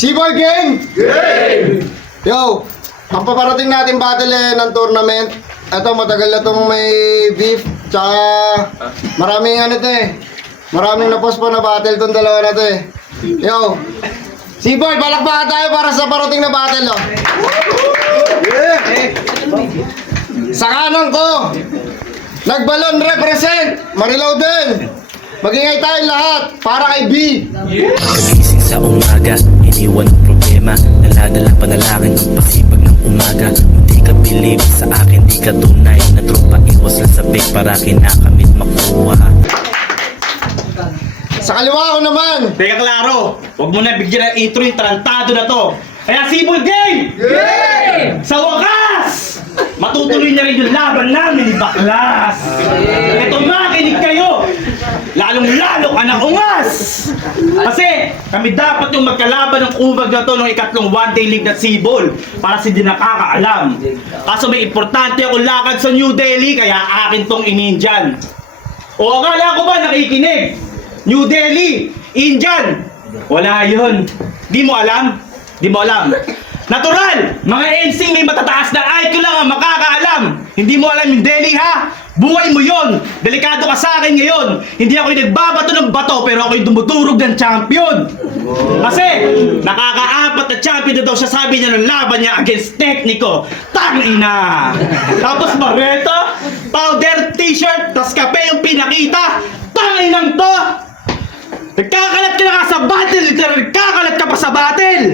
Seaboy Game! Game! Yo, ang paparating natin battle ng tournament. Ito, matagal na itong may beef. Tsaka maraming ano to maraming na-postpone na battle itong dalawa na to Yo, Seaboy, palakpakan tayo para sa parating na battle Sa kanan ko, Nagbalon represent, Marilao din. Magingay tayong lahat para kay B. Pagising sa umaga, iniwan ng problema. Naladala panalangin ng pasipag ng umaga. Hindi ka believe sa akin, di ka tunay na tropa. Iwas lang sa fake para kinakamit makuha. Sa kaliwa ko naman. Teka klaro, huwag mo na bigyan ng intro yung tarantado na to. Kaya Seaboy Game! Game! Sa wakas! Matutuloy na rin yung laban namin ni Baklas! Ito makinig kayo! Lalong-lalo ka ng ungas! Kasi kami dapat yung magkalaban ng kumag na to ng ikatlong one-day league na Sibol para sa di nakakaalam. Kaso may importante akong lakad sa New Delhi kaya akin tong inindian. O akala ko ba nakikinig? New Delhi, Indian! Wala yun. Di mo alam? Di mo alam. Natural! Mga MC may matataas na IQ lang ang makakaalam. Hindi mo alam yung Delhi ha? Buhay mo yon. Delikado ka sa akin ngayon. Hindi ako yung nagbabato ng bato pero ako yung dumuturog ng champion. Kasi nakakaapat na champion na daw siya sabi niya ng laban niya against Tekniko. Tangina! Tapos Barreto, powder t-shirt, tas kape yung pinakita. Tanginang to! Nagkakalat ka na ka sa battle! Nagkakalat ka pa sa battle!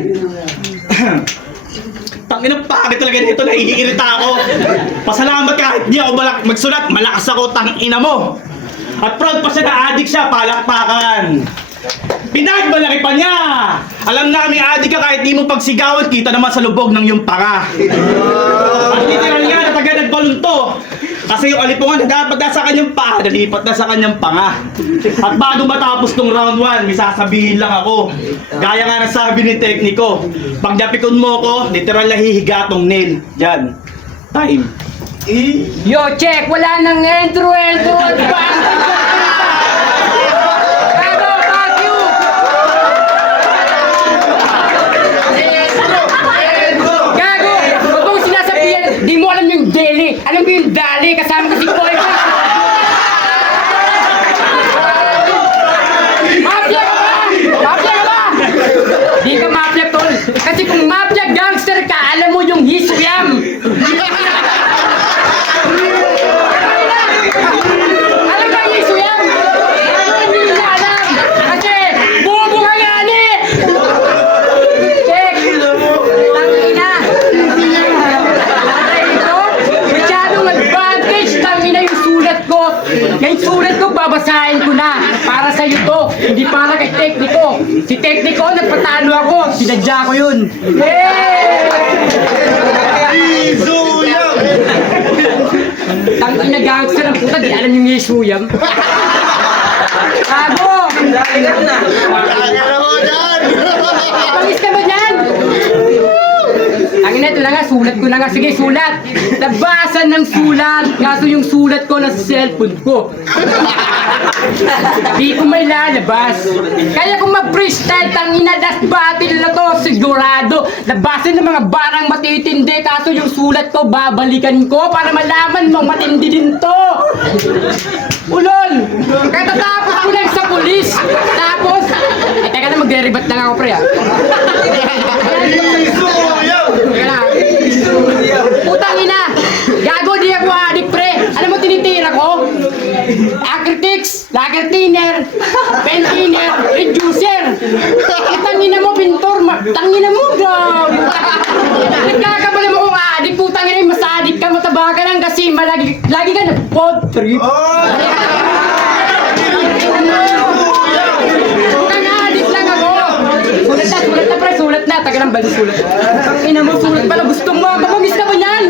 Tanginang pakit talaga nito, naiirita ako. Pasalamat kahit di ako magsulat, malakas ako, tangina mo. At proud pa siya na addict siya, palakpakan. Pinagmalaki pa niya. Alam namin addict ka kahit di mo pagsigawan, kita naman sa lubog ng iyong panga. At literal nga na taga nagbalunto. Kasi yung alipungan dapat na sa kanyang paa, nalipat na sa kanyang panga. At bago matapos tong round 1, may sasabihin lang ako. Gaya nga nasabi ni Tekniko, pag napikon mo ko, literal na hihiga tong nail. Diyan. Time. Yo, check! Wala nang intro! Gago, fuck you! Gago! Huwag mong sinasabihan, di mo alam yung Delhi. Alam mo yung Dali, kasama ko si Boy. Mafia ka ba? Mafia ka ba? Di ka mafia, tol. Kasi kung mafia gangster ka, alam mo yung hisuyam. Alam ba yung hisuyam? Hindi na alam. Kasi, bobo ka yan eh. Check. Tangina. Ito, masyadong advantage. Tangina yung sulat ko. Yung sulat ko, babasahin ko na. Para sa'yo to. Hindi para kay Tekniko. Si Tekniko, nagpatalo ako. Sinadya ko yun. Tangina gangster ang puta, di alam yung Yesuyam. Gago! Pangis ka ba dyan? Tangina, ito na nga, sulat ko na nga. Sige, sulat. Nabasan ng sulat. Kaso yung sulat ko nasa cellphone ko. Di ko may lalabas. Kaya kung mag-freestyle, tangina, das battle na to, sigurado. Labasin ng mga barang matitindi. Kaso yung sulat ko, babalikan ko para malaman mong matindi din to. Ulol! Kaya tatapos ko lang sa pulis. Tapos, teka na, magre-rebat lang ako, pre, ha? Putang ina! Gago, di ako adik, pre! Alam mo tinitira ko? Acritics, lager thinner, pen thinner, reducer! Putang ina mo, pintor! Tangina mo, gaw! Nagkakabala mo kung adik, putang ina, masadik ka, mataba ka lang kasi lagi ka nag-pod trip. Sulat na pre, sulat na. Taga ng bali sulat. Ang ina mo, sulat pala. Gusto mo, kamagis ka ba yan?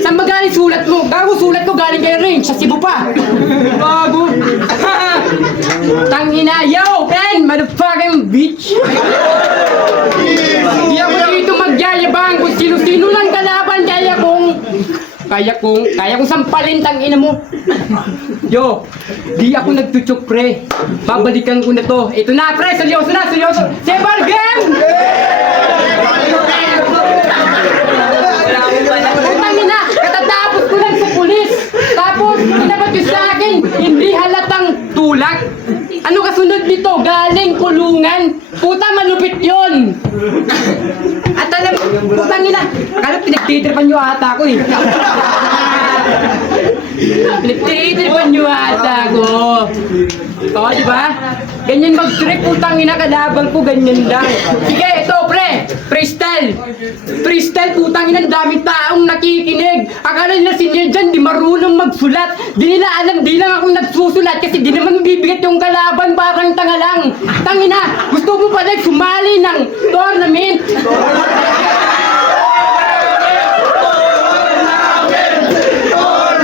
Saan ba galing sulat mo? Gago, sulat ko galing kay range. Sa Cebu pa. Gago. Tangina, yo, Ken, motherfucking bitch. Di ako dito magyayabang kung sino-sino lang kalaban. Kaya kong sampalin, tangina mo. Yo, di ako nagtutsok, pre. Babalikan ko na to. Ito na, pre, seryoso na, seryoso. Seaboy Game! Puta, malupit yun! At alam, putang ina, akala pinagtitripan nyo ata ako eh. Pinagtitripan nyo ata ako. Oo, di ba? Ganyan mag-trip, putang ina, kalaban ko, ganyan lang. Sige, ito pre, freestyle. Freestyle, putang ina, daming taong nakikinig. Akala nila si Neil dyan, di marunong magsulat. Di nila alam, di lang ako nagsusulat kasi di naman bibigat yung kalaban, parang tanga lang. Tangina, gusto mo pala sumali ng tournament?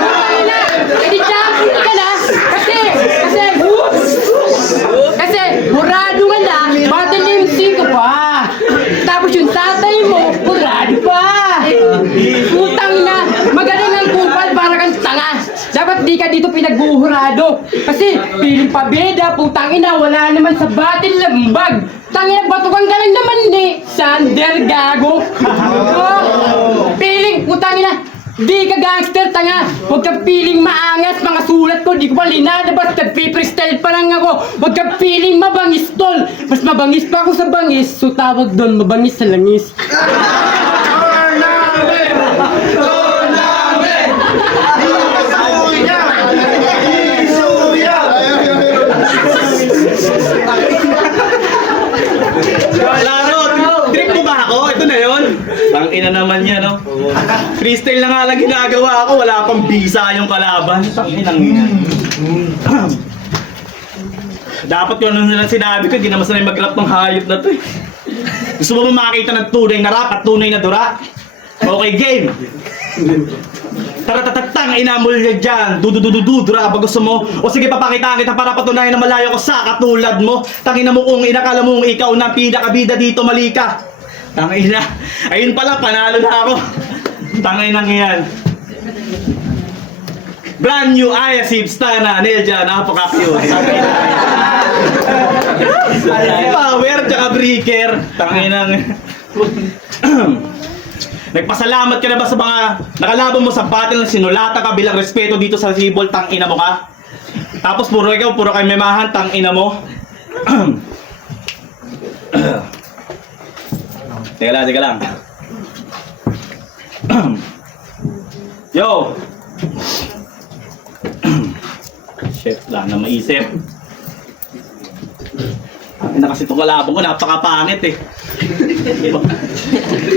Tangina, edi champion ka na. Kasi, burado ka na, battle MC ka pa. Tapos yung tatay mo, burado pa. Putang na, magaling ang kupal para kang tanga. Dapat di ka dito pinagbuhurado. Kasi, piling pabeda, putang ina, wala naman sa battle lambag. Tangina, batukang galing naman ni Sander Gago. Piling, putang ina, di ka gangster, tanga. Huwag kang piling maangas, mga sulat ko, di ko pa linalabas, nagpipristel pa lang ako. Huwag kang piling mabangis, tol. Mas mabangis pa ako sa bangis, so tawag doon, mabangis sa langis. Laro, trip mo ba ako? Ito na yun. Tangina naman yan, no? Freestyle na nga lang ginagawa ako, wala pang bisa yung kalaban. Tanginang yan. Dapat yun ano nilang sinabi ko, hindi naman sanay mag-rap ng hayop na to eh. Gusto mo ba makakita ng tunay na rap at tunay na dura? Okay, game! Taratatang inamulya dyan, dududududura ba gusto mo? O sige papakitaan kita para patunayan na malayo ko sa katulad mo. Tangina mo kung inakala mong ikaw na pinakabida dito, mali ka. Tangina, ayun pala, panalo na ako. Tangina yan. Brand new Ayasib Stana, Nelja, napaka-cute. Power tsaka breaker. Tangina. Nagpasalamat ka na ba sa mga nakalaban mo sa battle na sinulata ka bilang respeto dito sa Sibol, tangina mo ka? Tapos puro kayo memahan, tangina mo. Teka lang. Yo! Shit, wala na maisip. Ang kasi itong kalaban ko, napakapangit eh.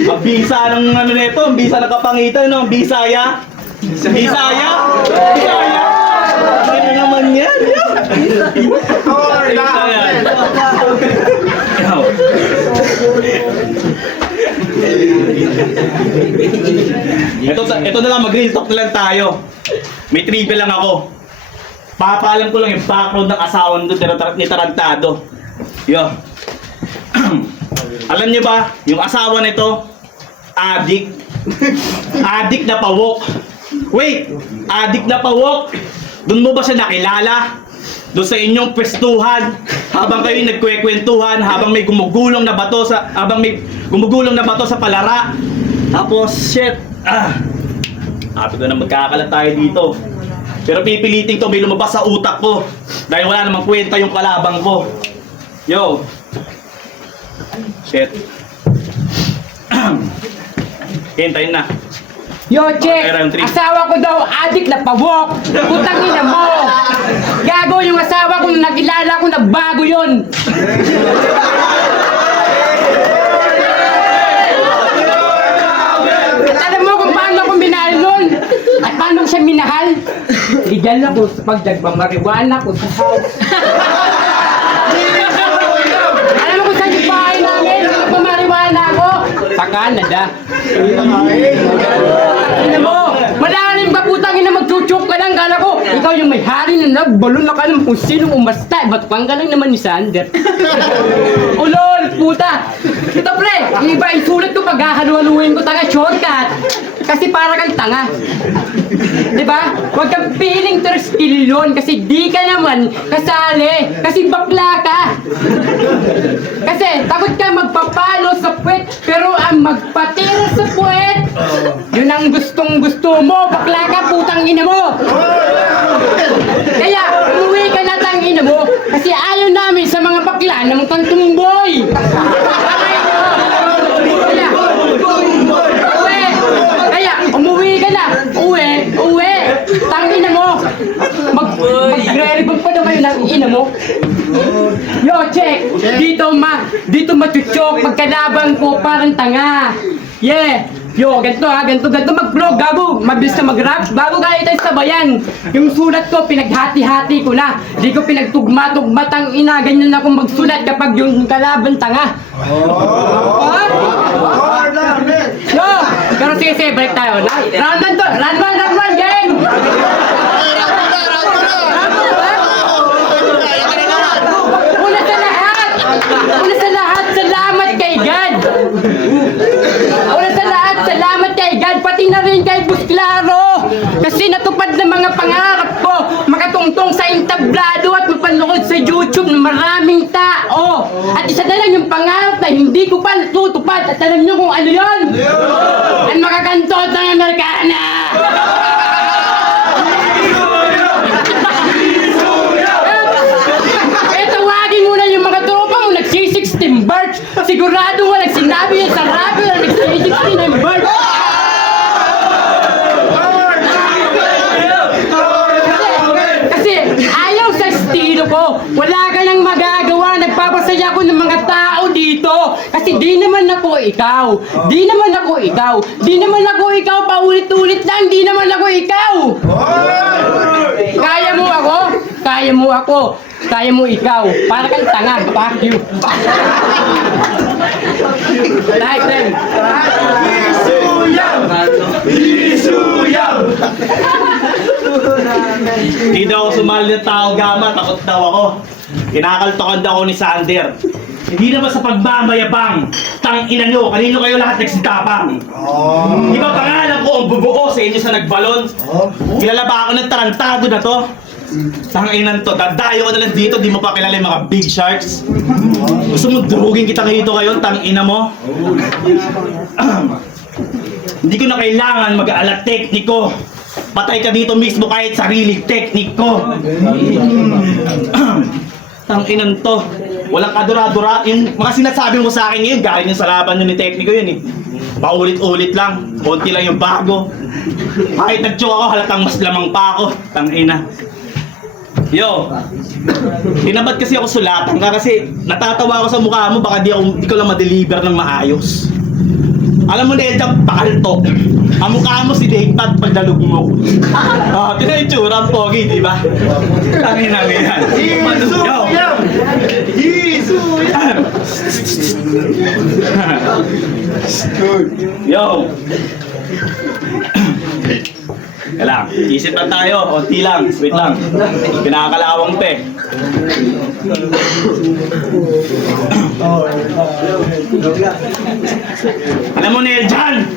Ang bisa ng ano nito, ang bisa ng kapangitan, no? Bisaya? Bisaya? Bisaya? Ano naman yan? Ito na lang, mag-real talk na lang tayo. May trivia lang ako. Papaalam ko lang yung background ng asawa ni Tarantado. Yo. Alam niyo ba, yung asawa nito, adik. Adik na pawok. Wait, adik na pawok. Doon mo ba siya nakilala? Doon sa inyong pwestuhan, habang kayo nagkwekwentuhan, habang may gumugulong na bato sa palara. Tapos, shit, ato na magkakalat tayo dito. Pero pipilitin to, may lumabas sa utak ko. Dahil wala namang kwenta yung kalabang ko. Yo. Shit. Hintayin na. Yo, check! Round three. Asawa ko daw, adik na pawok! Putang ina mo! Gago yung asawa ko, nung nakilala ko, nagbago yun! At alam mo kung paano ako minahal nun? At paano ko siya minahal? Legal ako sa pagdagmamariwana ko sa house. Alam mo kung saan yung bahay namin? Nagmamariwana ako? Sa Canada. Alam mo, malalim ka putang ina, magchuchok ka lang, kala ko ikaw yung may hari na nagbalon na ka naman kung sinong umasta. Ba't kang galang naman ni Sander? Ulol, puta! Ito pre, yung iba isulat ko pag hahalu-haluin ko, tanga, shortcut. Kasi para kang tanga. Diba? Huwag kang feeling terskilon kasi di ka naman kasali. Kasi bakla ka. Kasi takot ka magpapalo sa puwet, pero ang magpatira sa puwet, yun ang gustong gusto mo. Bakla ka, putang ina mo. Kaya umuwi ka na, tang ina mo. Kasi ayaw namin sa mga bakla na mukhang tumboy. Nagre-rebang pa na kayo ng ina mo. Yo, check! Dito matuchok, magkalabang ko parang tanga. Yeah! Yo, ganito mag-vlog, gago. Mabilis na mag-rap, bago kaya tayo sabayan. Yung sulat ko, pinaghati-hati ko na. Di ko pinagtugma-tugma tang ina. Ganyan ako magsulat kapag yung kalaban tanga. Yo, pero sige, balik tayo. Round 1 to, round 1, gang! Una sa lahat, salamat kay God. Salamat kay God, pati na rin kay Boss Claro. Kasi natupad na mga pangarap ko, makatungtong sa entablado at mapanood sa YouTube ng maraming tao. At isa na lang yung pangarap na hindi ko pa natutupad. At alam nyo kung ano yun? Ang makakantot ng Amerikana. Tawagin mo na yung mga tropa mo nagsi-16 birds. Sigurado walang sinabi yan sa rapper na nagsi-16 birds. Kasi ayaw sa estilo ko. Wala ka nang magagawa. Nagpapasaya ko ng mga tao dito. Kasi di naman ako ikaw. Di naman ikaw. Paulit-ulit lang. Di naman ako ikaw. Kaya mo ako. Kaya mo ikaw. Para kang tanga. Fuck you. Like them. Hindi daw ako sumali ng tao, Gama. Takot daw ako. Kinakaltokan daw ako ni Sander. Hindi naman sa pagmamayabang. Tang ina nyo, kanino kayo lahat nagsitapang? Di ba pangalan ko ang bubuo sa inyo sa nagbalon? Kilala ba ako ng tarantado na to? Tang inan to, dadayo ko na lang dito, di mo pa kilala yung mga big sharks. Gusto mo durugin kita dito ngayon, tang ina mo? Hindi ko na kailangan mag-aalat tekniko. Patay ka dito mismo kahit sarili tekniko. Tang inan to. Walang kadura-dura. Yung mga sinasabi mo sa akin ngayon, galing yung sa laban nyo ni tekniko yun eh. Paulit-ulit lang. Konti lang yung bago. Kahit nag-choke ako, halatang mas lamang pa ako. Tang ina. Yo, tinabad kasi ako sulatan ka kasi natatawa ako sa mukha mo, baka di ko lang ma-deliver ng maayos. Alam mo na yung pakaltok. Ang mukha mo si Daypat pagdalog mo. Tinan yung tsura ang pogi, di ba? Tangin na yan. Yo! Kailang, isip lang tayo, konti lang, wait lang. Pinakalawang pe. Alam mo Nel dyan,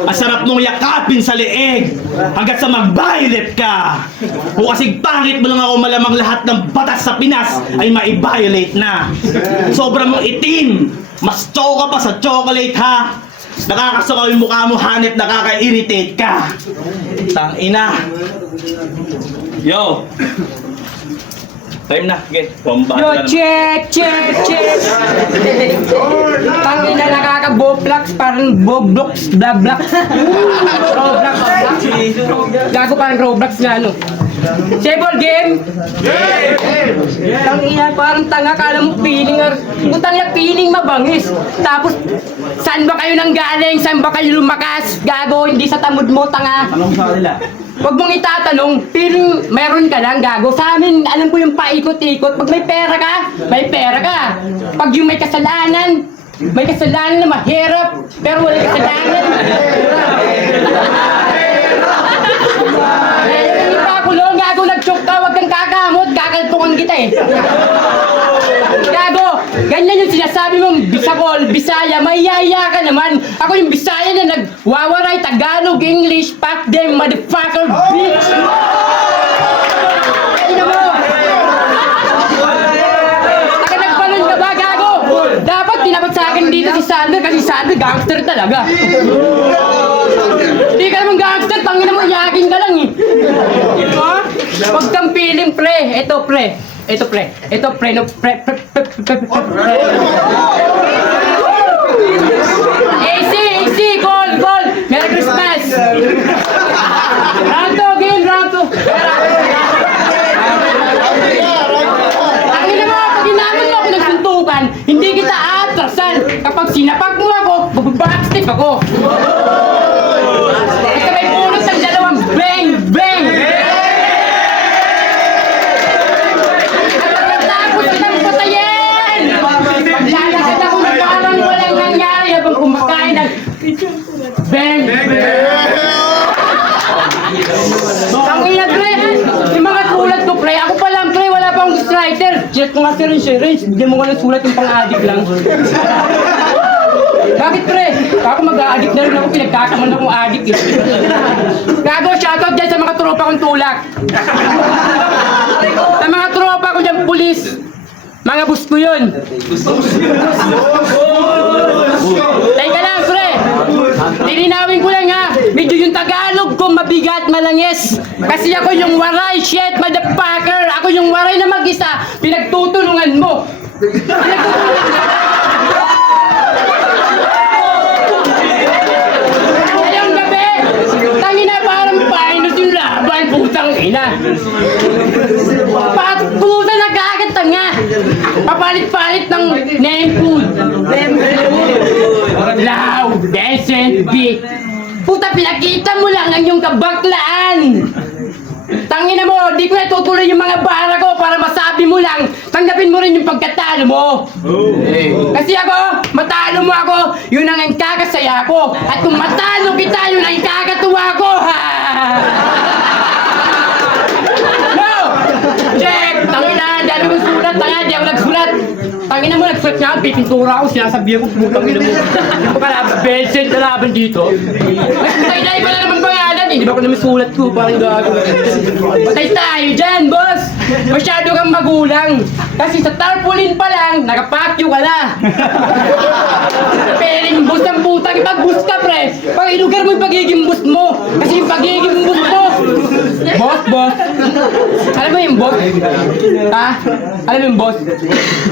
ang sarap mong yakapin sa leeg hanggat sa mag-violet ka. Kung kasing pangit mo lang ako, malamang lahat ng batas sa Pinas ay mai-violate na. Sobrang mong itim, mas choka pa sa chocolate ha. Nakakasukaw yung mukha mo, hanep, nakaka-irritate ka. Tang ina. Yo. Time na, okay. Yo, check. Tangina, nakaka-boblox, parang boblox, blablox. Roblox. Gago parang Roblox na ano. Table game? Tangina, parang tanga, kala mo feeling mabangis. Tapos, saan ba kayo nang galing? Saan ba kayo lumakas? Gago, hindi sa tamod mo, tanga. Anong sa kanila? Huwag mong itatanong, feeling meron ka lang, gago. Sa amin, alam ko yung paikot-ikot. Pag may pera ka. Pag yung may kasalanan na mahirap, pero walang kasalanan. Hindi pa ako lang, gago, nag-choke ka, huwag kang kakamot, kakaltungan kita eh. Gago, ganyan yung sinasabi mong Bisaya, mayaya ka naman. Ako yung Bisaya na nagwawaray Tagalog, English, fuck them, motherfucker, bitch! Ina mo! Taka nagbalon ka ba, gago? Dapat tinapat sa akin dito si Sander kasi Sander gangster talaga. Hindi ka naman gangster, tangin mo, yakin ka lang eh. Ha? Huwag kang feeling, pre. Ito, pre. No, pre. AC, gold. Merry Christmas. Round 2 again, round 2. Backstep ako. Ito may bunot ng dalawang bang, bang. At pagkatapos kitang patayin, maglalakad ako na parang walang nangyari habang kumakain ng bang, bang. Tangina, pre! Yung mga sulat ko, pre, ako pa lang, pre, wala pa akong ghostwriter. Check ko nga si Renz, bigyan mo ko ng sulat yung pang-addict lang. Bakit, pre? Ako mag-a-addict na rin ako, pinagkakaman akong addict eh. Gago, shoutout dyan sa mga tropa kong tulak. Sa mga tropa ko dyan, pulis. Mga bus ko yun. Teka lang, pre. Lilinawin ko lang ha. Medyo yung Tagalog ko mabigat, malangis. Kasi ako yung waray, shit, motherfucker. Ako yung waray na mag-isa. Pinagtutulungan mo. Ngayong gabi, tangina parang painot yung laban, putang ina. Puta na kagad tanga. Papalit-palit ng name food. Loud, decent, big. Puta, pinakita mo lang ang iyong kabaklaan. Tangina mo, di ko natutuloy yung mga bara ko para masabi mo lang, tanggapin mo rin yung pagkatalo mo. Kasi ako, matalo mo ako, yun ang ikakasaya ko. At kung matalo kita, yun ang ikakatuwa ko. Ha! No! Check! Tangina, dami kong sulat, tanga, di ako nagsulat. Tangina mo, nagsulat nga, pipintura ako, sinasabihan ko, putang ina mo. Hindi ko pala, Vincent na laban dito. Nagtay ko na naman pangalan, hindi ba ko naman sulat ko, parang gago. Patay tayo dyan, boss! Masyado kang magulang. Kasi sa tarpaulin pa lang, nakapakyo ka na. Pering boss ng putang, pag-boost ka, pre. Pag ilugar mo yung pagiging boost mo. Kasi yung pagiging boost mo. Boss. Alam mo yung boss? Ha? Alam mo yung boss?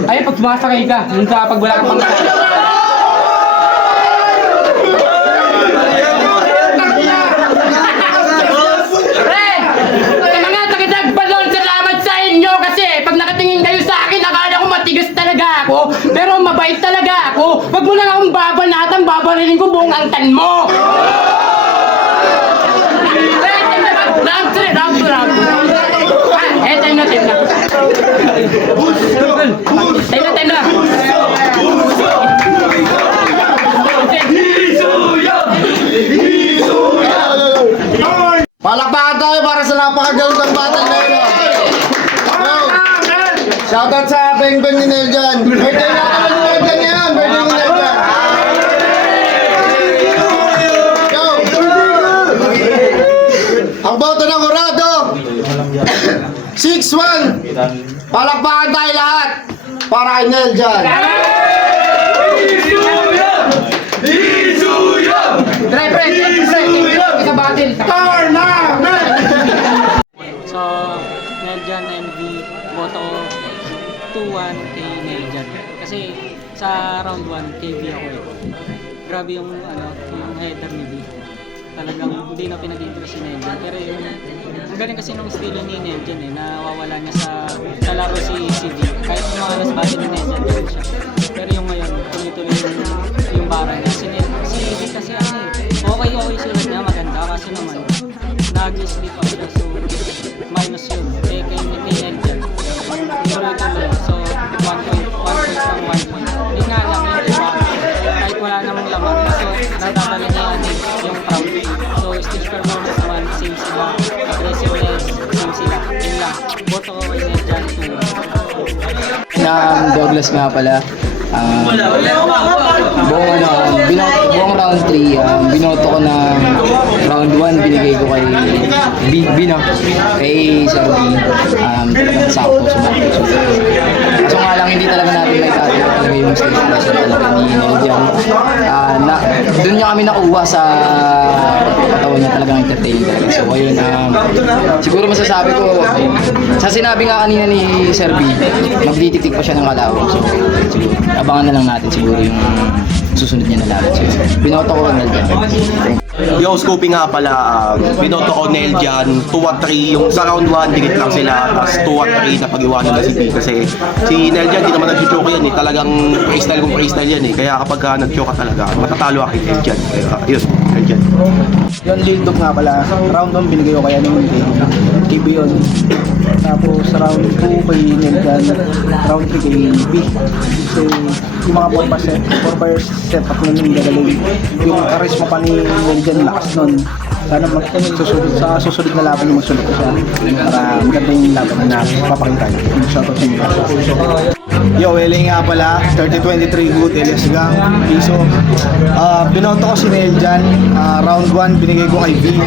Ayun, pag sumasakay ka, yung sa pag wala ka pang... Pre! Sa mga tagadag-balon, salamat sa inyo kasi pag nakatingin kayo sa akin, akala ko matigas talaga ako, pero mabait talaga ako. Wag mo lang akong babanatan, babarilin ko buong angtan mo. Pre, round 2. Time na. Time na. Palakpakan tayo para sa napakagandang battle na ito. Shoutout sa Beng Beng ni Nel dyan. Birthday na kami ni Nel dyan yan. Birthday ni Nel dyan. Yo! Ang boto ng Horado. 6-1. Palakpakan tayo lahat. Para kay Nel dyan. Pre, isa battle. So, Neljan MV, boto ko 2-1 kay Neljan. Kasi sa round 1, KB ako eh. Grabe yung header ni B. Talagang hindi na pinag-interest si Neljan. Pero yung ang galing kasi nung estilo ni Neljan eh, nawawala niya sa laro si CD. Kahit yung mga last battle ni Neljan, ganun siya. Pero yung ngayon, tuloy-tuloy yung bara niya. Si CD kasi okay sulat niya, maganda. Kasi naman, nag-sleep up siya. So, minus yun. Kay Neljan, tuloy-tuloy. So, 1 point from 1 point. Hindi nga lang yung iba. Kahit wala namang laman. So, natatalo niya yung crowd. So, stage performance naman, same sila. Aggressiveness, same sila. Yun lang. Boto ko kay Neljan 2. Douglas nga pala. Buong round 3, binoto ko na round 1 binigay ko kay Bino, kay Sir B. Talagang sakto sa mga so nga lang hindi talaga natin may talaga yung stage pressure talaga ni Neljan. Doon niya kami nakuha sa katawan niya talagang entertaining talaga. So ayun, siguro masasabi ko, sa sinabi nga kanina ni Sir B, magtititik pa siya ng kalawang. So siguro, abangan na lang natin siguro yung susunod niya na laban sa'yo. Binoto ko Nel dyan. Yo, Scoopy nga pala, binoto ko Nel dyan, 2 at 3, yung sa round 1, dikit lang sila, tapos 2 at 3 na pag-iwanan na si B, kasi si Nel dyan, di naman nag-choke yan eh, talagang freestyle kung freestyle yan eh, kaya kapag nag-choke ka talaga, matatalo ako kay Nel dyan, kaya yun, Nel dyan. Yung Lildog nga pala, round 1 binigay ko kaya naman kay B yun. Tapos round 2 kay Neljan, round 3 kay B. Kasi yung mga 4 bars setup nun yung gagaling. Yung charisma pa ni Neljan lakas nun. Sana sa susunod na laban yung magsunod ko siya. Para maganda yung laban na papakita niyo. Shoutout sa inyo. Yo, LA nga pala, 3023 good, Elias Gang, piso. Binoto ko si Neljan, round 1 binigay ko kay V.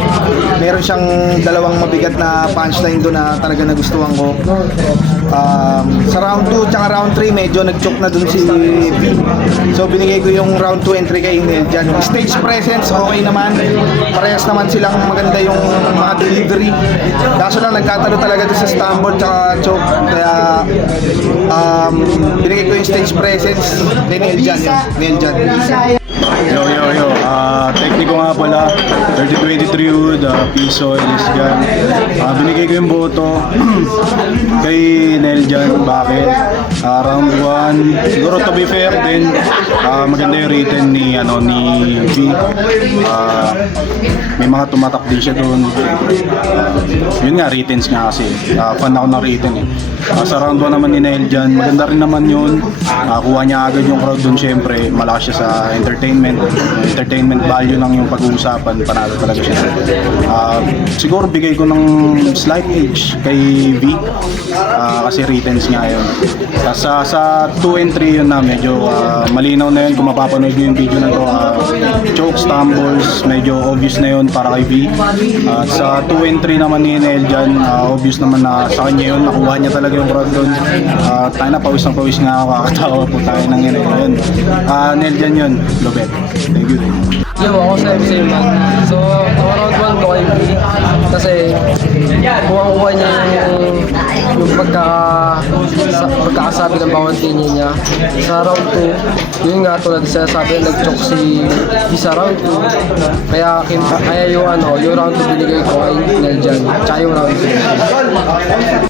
Meron siyang dalawang mabigat na punchline doon na talaga nagustuhan ko. Sa round 2 tsaka round 3 medyo nag-choke na doon si V. So binigay ko yung round 2 entry kay Neljan. Stage presence okay naman. Parehas naman silang maganda yung mga delivery. Kaso lang nagkatalo talaga doon sa stumble tsaka choke. Kaya binigay ko yung stage presence kay Neljan. Yo, tekniko nga pala, 3023 wood, piso, Elisgan. Binigay ko yung boto kay Neljan. Bakit? Round 1, siguro to be fair din, maganda yung written ni V. May mga tumatak din siya doon. Yun nga, writtens nga kasi. Fan ako ng written eh. Sa round 1 naman ni Neljan, maganda rin naman yun. Kuha niya agad yung crowd doon, syempre. Malakas siya sa entertainment value lang yung pag-uusapan, panalo talaga siya. Siguro bigay ko ng slight edge kay V, kasi writtens nga yun. Sa 2 and 3 yun na medyo malinaw na yun kung mapapanood nyo yung video na to. Choke, stumbles, medyo obvious na yun para kay V. Sa 2 and 3 naman ni Neljan, obvious naman na sa kanya yun, nakuha niya talaga yung crowd doon. Tayo na pawis nga ako, kakatawa po tayo ng yun. Neljan yun, Lobet. Thank you. Yo, ako sa MC man. So, round 1 ko kay B. Kasi, kuha niya yung pagkakasabi ng bawat linya niya. Sa round 2, yun nga tulad sa sabi, nag-choke si B sa round 2. Kaya yung round 2 binigay ko kay Neljan. Tsaka yung round 2.